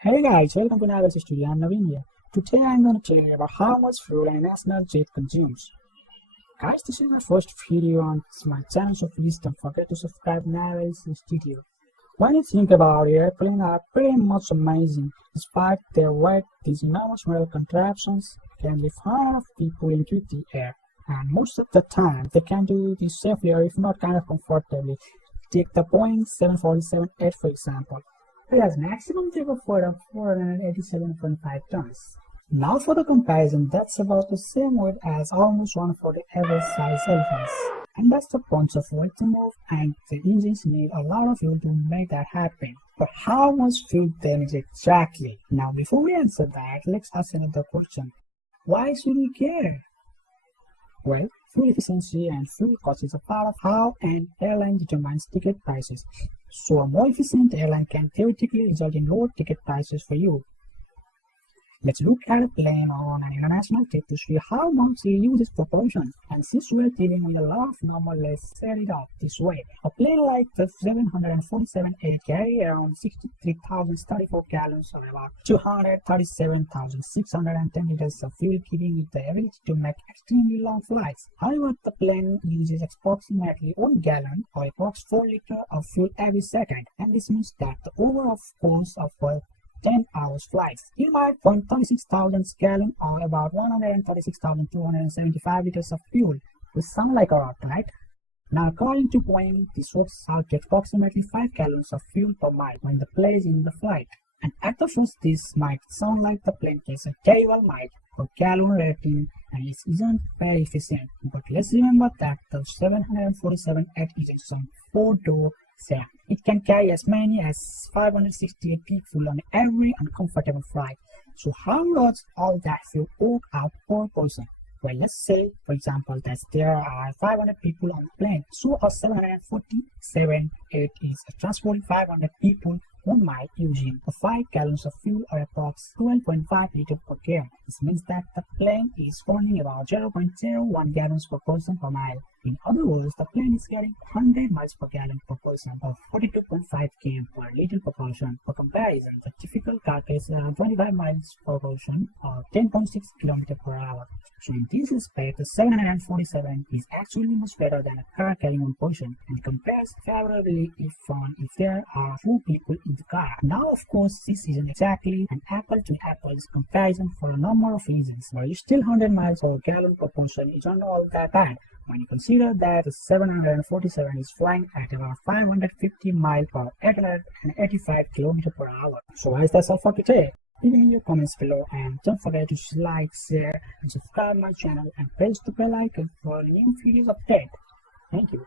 Hey guys, welcome to Navels Studio. I'm Naveen here. Today I'm going to tell you about how much fuel a national jet consumes. Guys, this is my first video on my channel, so please don't forget to subscribe to Navels Studio. When you think about it, airplanes are pretty much amazing. Despite their weight, these enormous metal contraptions can lift hundreds of people into the air. And most of the time, they can do this safely or if not kind of comfortably. Take the Boeing 747-8 for example. It has maximum takeoff weight of 487.5 tons. Now for the comparison, that's about the same weight as almost one for the average size elephants. And that's the bunch of weight to move, and the engines need a lot of fuel to make that happen. But how much fuel then is exactly? Now before we answer that, let's ask another question. Why should we care? Well, fuel efficiency and fuel cost is a part of how an airline determines ticket prices. So a more efficient airline can theoretically result in lower ticket prices for you. Let's look at a plane on an international trip to see how much we use this propulsion. And since we're dealing with a lot of number, let's set it up this way. A plane like the 747-8 carry around 63,034 gallons or about 237,610 liters of fuel, giving it the ability to make extremely long flights. However, the plane uses approximately 1 gallon or approximately 4 liters of fuel every second, and this means that the overall cost of a 10 hours flights, you might burn 36,000 gallons or about 136,275 liters of fuel, which sound like a lot, right? Now according to Boeing, this works out to approximately 5 gallons of fuel per mile when the plane is in the flight. And at the first this might sound like the plane gets a terrible mile per gallon rating and it isn't very efficient, but let's remember that the 747-8 is some 4-door sedan. It can carry as many as 568 people on every uncomfortable flight. So how does all that fuel work out per person? Well, let's say, for example, that there are 500 people on the plane. So a 747-8 is transporting 500 people 1 mile using 5 gallons of fuel or approximately 12.5 liters per gallon. This means that the plane is burning about 0.01 gallons per person per mile. In other words, the plane is getting 100 miles per gallon per person or 42.5 km per liter per person. For comparison, the typical car gets around 25 miles per person or 10.6 km per hour. So in this respect, the 747 is actually much better than a car carrying 1 person and compares favorably if there are 4 people in the car. Now of course, this isn't exactly an apple to apples comparison for a number of reasons, but still 100 miles per gallon per person isn't all that bad when you consider that the 747 is flying at about 550 miles per 885 km per hour. So that's all for today. Leave me your comments below and don't forget to like, share and subscribe my channel and press the bell icon for new videos update. Thank you.